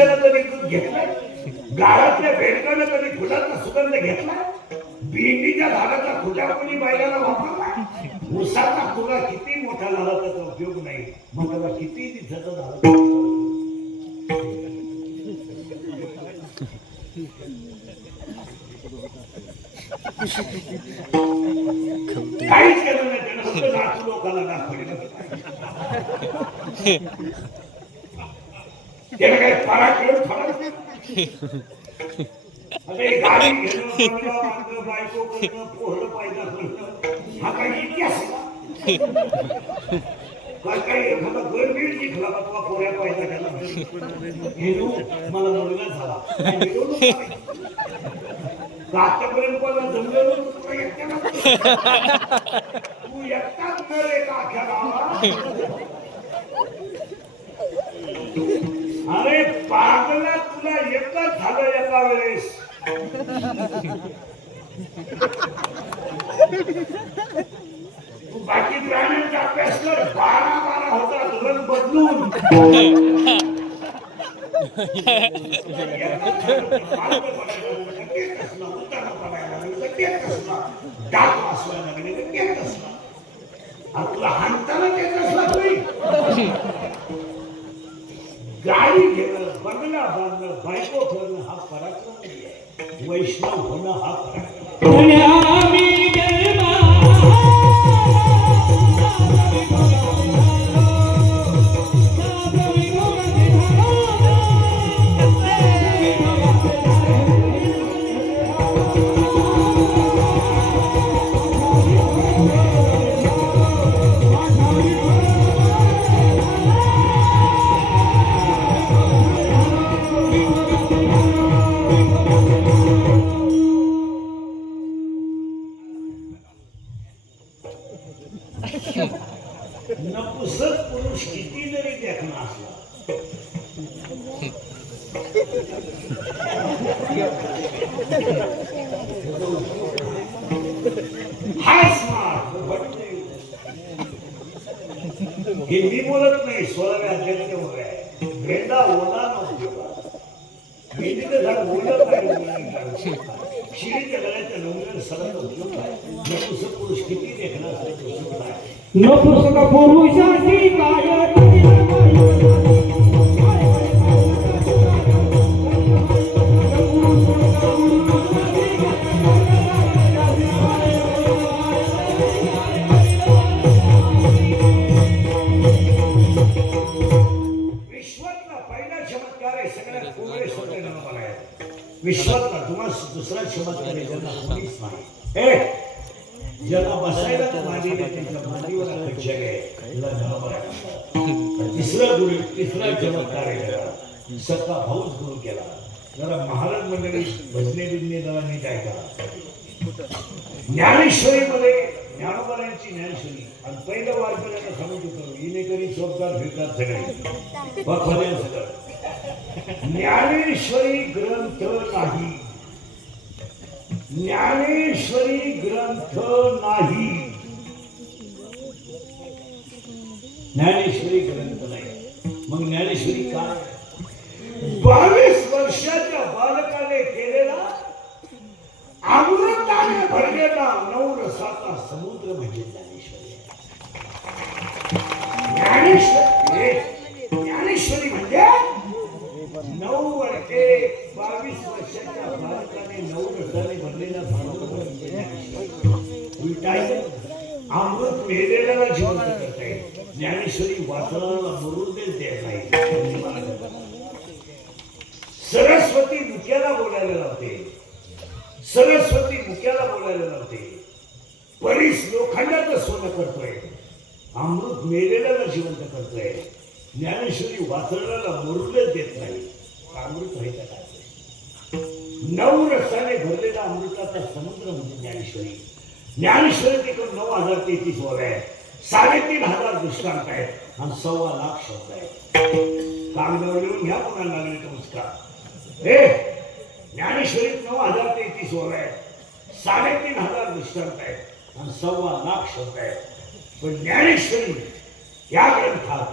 उसानं कधी दूध घेतलाय? गाळातल्या बेडकानं कधी फुलाचा सुगंध घेतलाय? भेंडीच्या झाडाचा खुटा कोणी बायला वापरलाय? उसाचा तुला किती मोठा झाला त्याचा उपयोग नाही, मग त्याला किती दिवसाचा झाला काहीच केलं नाही त्यानं, फक्त नाचू लोकांना दाखवलेलं. त्याला काही पराक्रम थोडा गाडी घेणं, बायको करणं, पोहलं पायदा करणं, हा काही इतिहास काही एखादा गरबीड जिंकला का तुला पोऱ्या पायदा केला हिरू मला मुलगा झाला आतापर्यंत पण जमलेलो तू एकटाच मिळेल का अख्या गावाला? अरे पागला तुला एकच झालं एका वेळेस. तू बाकी प्राण्यांचा अभ्यास कर, 12 होता धोरण बदलून तुला हाणताना तेच असला गाडी घेणं, बंगला बांधणं, बायको ठेवणं हा पराक्रम नाहीये. वैष्णव होणं हा पराक्रम. नपुसक पुरुष किती जरी देखणा असला हे मी बोलत नाही, स्वरावे अध्यक्ष वगैरे भेंडा ओला नव्हता भेंडीचं झाड बोलत नाही, शिरीच्या गळ्याच्या नवऱ्याला सरळ उपयोग आहे. नपुसक पुरुष किती देखणा असला नपुसक पुरुषाची काय विश्वातला तुम्हाला दुसरा चमत्कार कोणीच नाही. ज्याला बसायला तर मांडी त्याच्या मांडीवर जग आहे. तिसरा चमत्कार आहे, सत्ता भाऊच गुरु केला. जरा महाराज मंडळी भजने बिजने जरा नीट ऐका. ज्ञानेश्वरी मध्ये ज्ञानोबारांची ज्ञानेश्वरी आणि पहिलं वारकऱ्यांना सांगत होतो हिने करी चोपदार फिरतात सगळे बघ सगळं. ज्ञानेश्वरी ग्रंथ नाही, ज्ञानेश्वरी ग्रंथ नाही, ज्ञानेश्वरी ग्रंथ नाही. मग ज्ञानेश्वरी काय? 22 वर्षाच्या बालकाने केलेला अमृताने भरलेला 9 रसाचा समुद्र म्हणजे ज्ञानेश्वरी. ज्ञानेश्वरी म्हणजे 9 वर्षे 22 वर्षाच्या बालकाने 9 रसाने भरलेला अमृत मेलेल्याला जिवंत करते. ज्ञानेश्वरी वाचनाला मरुदेच देत नाही. सरस्वती मुक्याला बोलायला लावते, सरस्वती मुक्याला बोलायला लावते. परीस लोखंडाचं सोनं करतोय, अमृत मेलेल्याला जिवंत करतोय. ज्ञानेश्वरी वाचनाला मरुदेच देत नाही. अमृत व्हायचं काय? 9 रसाने भरलेला अमृताचा समुद्र म्हणजे ज्ञानेश्वरी. ज्ञानेश्वरी तिकडून 9033 ओव्या आहेत, 3500 दृष्टांत आहेत आणि 1.25 लाख शब्द आहेत. कागदावर लिहून घ्या पुन्हा लागले नमस्कार. हे ज्ञानेश्वरीत 9033 ओव्या आहेत, 3500 दृष्टांत आहेत आणि 1.25 लाख शब्द आहेत. पण ज्ञानेश्वरी या ग्रंथात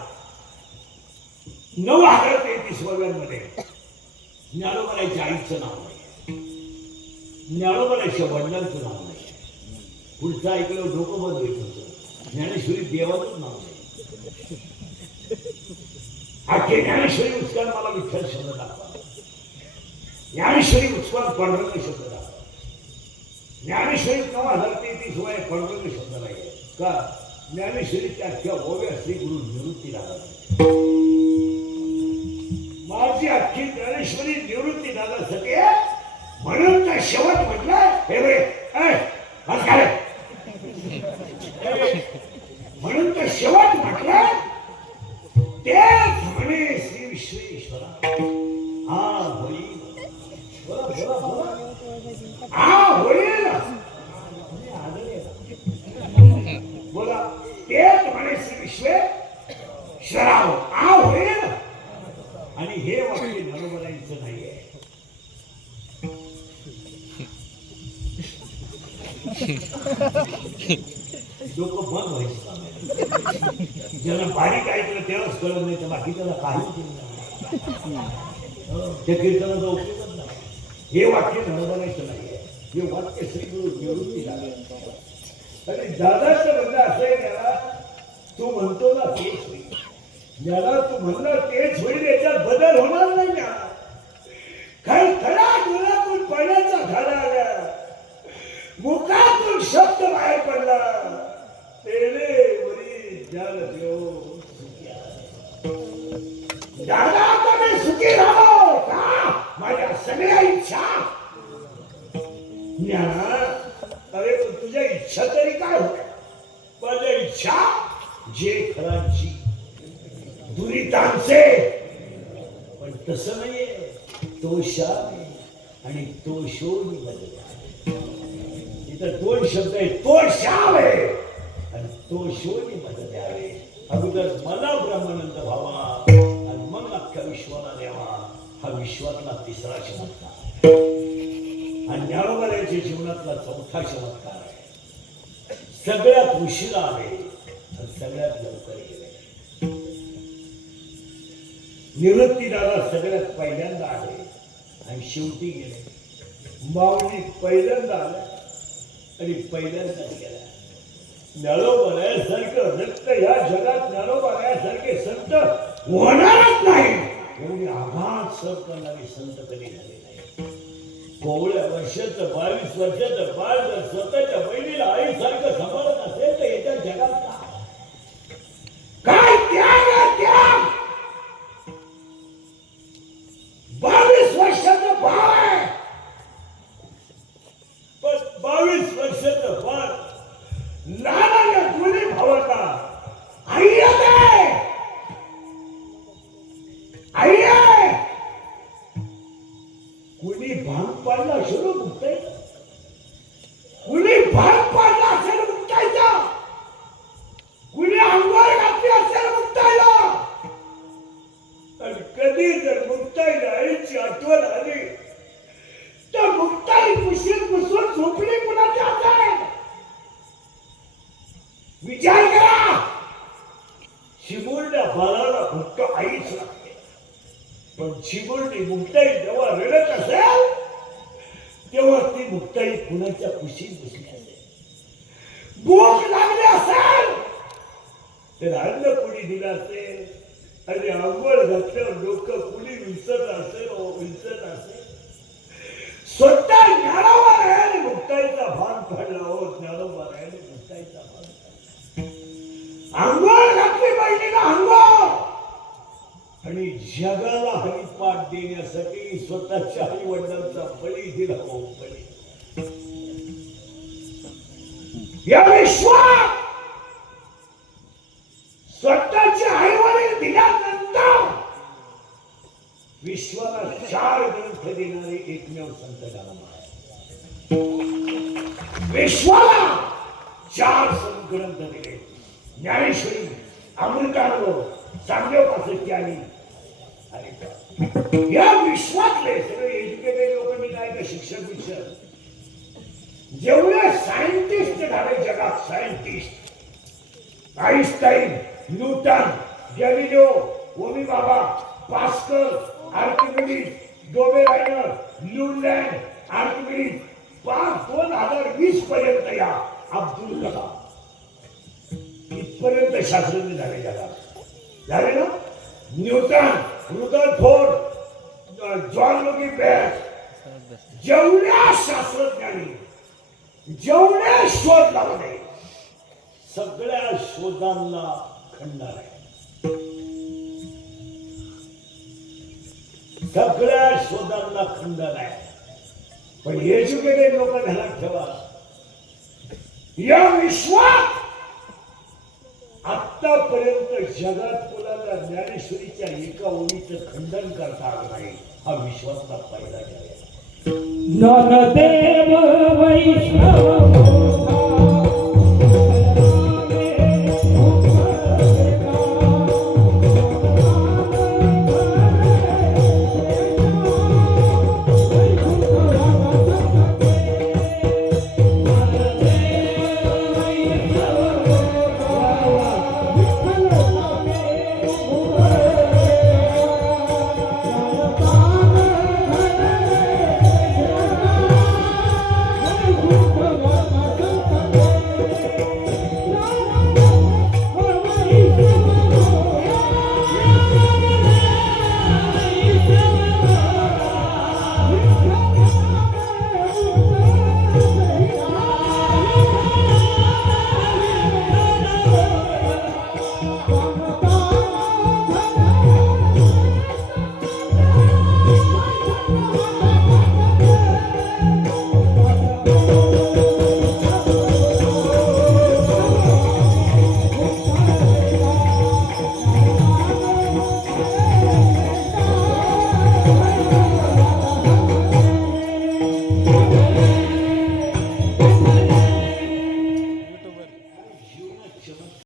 9033 ओव्यांमध्ये ज्ञानोबाराच्या आईचं नाव नाही, ज्ञानोबाराच्या वडिलांचं नाव नाही, पुढचं ऐकलं डोकं बंद होईल तुमचं. ज्ञानेश्वरी देवाचंच नाव नाही. अख्खे ज्ञानेश्वरी उचकान मला विठ्ठल शब्द दाखवा, ज्ञानेश्वरी उचकान पांडुरंग शब्द दाखवा. ज्ञानेश्वरी 9033 वय पांडुरंग शब्द नाही का? ज्ञानेश्वरीच्या अख्ख्या ओव्या श्री गुरु निवृत्ती दादा, माझी अख्खी ज्ञानेश्वरी निवृत्ती दादासाठी म्हणून त्या शेवट म्हटलं हे म्हणून तर शेवट म्हटलं तेच म्हणे श्री विश्वेश्वरा. हा होईल, बोला बोला बोला, हा होईल, बोला तेच म्हणे श्री विश्वेश्वरा, हा होईल. आणि हे वाक्य ज्ञानोबारांचं नाहीये. डोकं बंद व्हायचं काम आहे. ज्याला बारीक ऐकलं तेव्हाच कळत नाही, तर बाकी त्याला काही त्या कीर्तनाचा उपयोगच नाही. हे वाक्य ज्ञानोबारांचं नाहीये, हे वाक्य श्री गुरु निवृत्ती दादा. आणि दादाचं म्हणणं असं आहे, त्याला तू म्हणतो ना तेच होईल, ज्याला तू म्हणलं तेच होईल, याच्यात बदल होणार नाही ना. काही खरा डोळ्यातून पाण्याचा धारा आल्या, मुखातून शब्द बाहेर पडला, तेरे वरी जल देव दादा तुम्ही सुखी राहो का? माझ्या सगळ्या इच्छा ज्ञाना. अरे तुझ्या इच्छा तरी काय होत्या? माझ्या इच्छा जे खरांची दुरितांचे, पण तसं नाहीये. तो शाम आणि तो शोध बदल. इथं दोन शब्द आहे, तो शाम आहे आणि तो शोध बदल द्यावे. अगोदर मला ब्रह्मानंद व्हावा आणि मग अख्ख्या विश्वाला द्यावा. हा विश्वातला तिसरा चमत्कार आणि ज्ञानोबारांच्या जीवनातला चौथा चमत्कार आहे. सगळ्यात उशिरा आले आणि सगळ्यात लवकर गेले. निवृत्ती दादा सगळ्यात पहिल्यांदा आले आणि शेवटी गेले. माऊली पहिल्यांदा आल्या आणि पहिल्यांदा गेल्या. ज्ञानोबारांसारखं रक्त या जगात ज्ञानोबारांसारखे संत होणारच नाही. एवढी आघात सर करणारे संत कधी झाले नाही. कोवळ्या वर्षाचं 22 वर्षाचं बाळ जर स्वतःच्या बहिणीला आईसारखं सांभाळत असेल तर याच्या जगात काय त्याग त्याग. 22 वर्षाचं बाळ आहे, पण 22 वर्षाचं बाळ लहान दोन्ही भावांना आई आहे, आई आहे. कुणी भांग पाडला असेल मुक्तायचा, कुणी भांग पाडला असेल मुक्तायचा, कुणी अंगावर घातली असेल मुक्तायला. आणि कधी जर मुक्ताईला आईची आठवण आली तर मुक्ताई कुशीत बसून झोपली कुणाच्या हातात. विचार करा, चिमुरड्या बाळाला फक्त आईच लागते, पण चिमुरडी मुक्ताई जेव्हा रडत असेल तेव्हा ती मुक्ताई कुणाच्या कुशीत बसली असेल. भूक लागली असेल तर अन्न कुणी दिलं असेल आणि आंघोळ घातल्यावर डोकं कुणी विसरलं असेल विसरत असेल. स्वतः ज्ञानोबारायांनी मुक्ताईचा भान काढला. हो, ज्ञानोबारायांनी मुक्ताईचा भान काढला. आंघोळ घातली बहिणीला आंघोळ आणि जगाला हरिपाठ देण्यासाठी स्वतःच्या आई वडिलांचा बळी दिला. हो, बळी. या विश्वात स्वतःचे आई वडील दिल्यानंतर विश्वाला 4 ग्रंथ देणारे एकमेव संत ज्ञानोबा आहे. विश्वाला 4 ग्रंथ दिले. ज्ञानेश्वरी, अमृतानुभव, चांगदेवपासष्टी आणि या विश्वातले सगळे एज्युकेटेड लोक मी काय का शिक्षक जेवढे सायंटिस्ट झाले जगात, सायंटिस्ट आईन्स्टाईन, न्यूटन, गॅलिलिओ, ओमी बाबा, पास्कल, आर्किमिडीज, डोबेरायनं न्यूलँड आर्किमिडीज 2020 पर्यंत या अब्दुल कलाम इथपर्यंत शास्त्रज्ञ झाले जगात झाले ना. Newton, Rutherford, John Logie Bell, जेवढ्या शास्त्रज्ञांनी जेवढे शोध लावले सगळ्या शोधांना खंडन आहे. सगळ्या शोधांना खंडन आहे. पण एज्युकेटेड लोक ध्यानात ठेवा, या विश्वात आतापर्यंत जगात कोणाला ज्ञानेश्वरीच्या एका ओळीचं खंडन करता आलं नाही. हा विश्वासला पहिला जय. ज्ञानदेव वैष्णव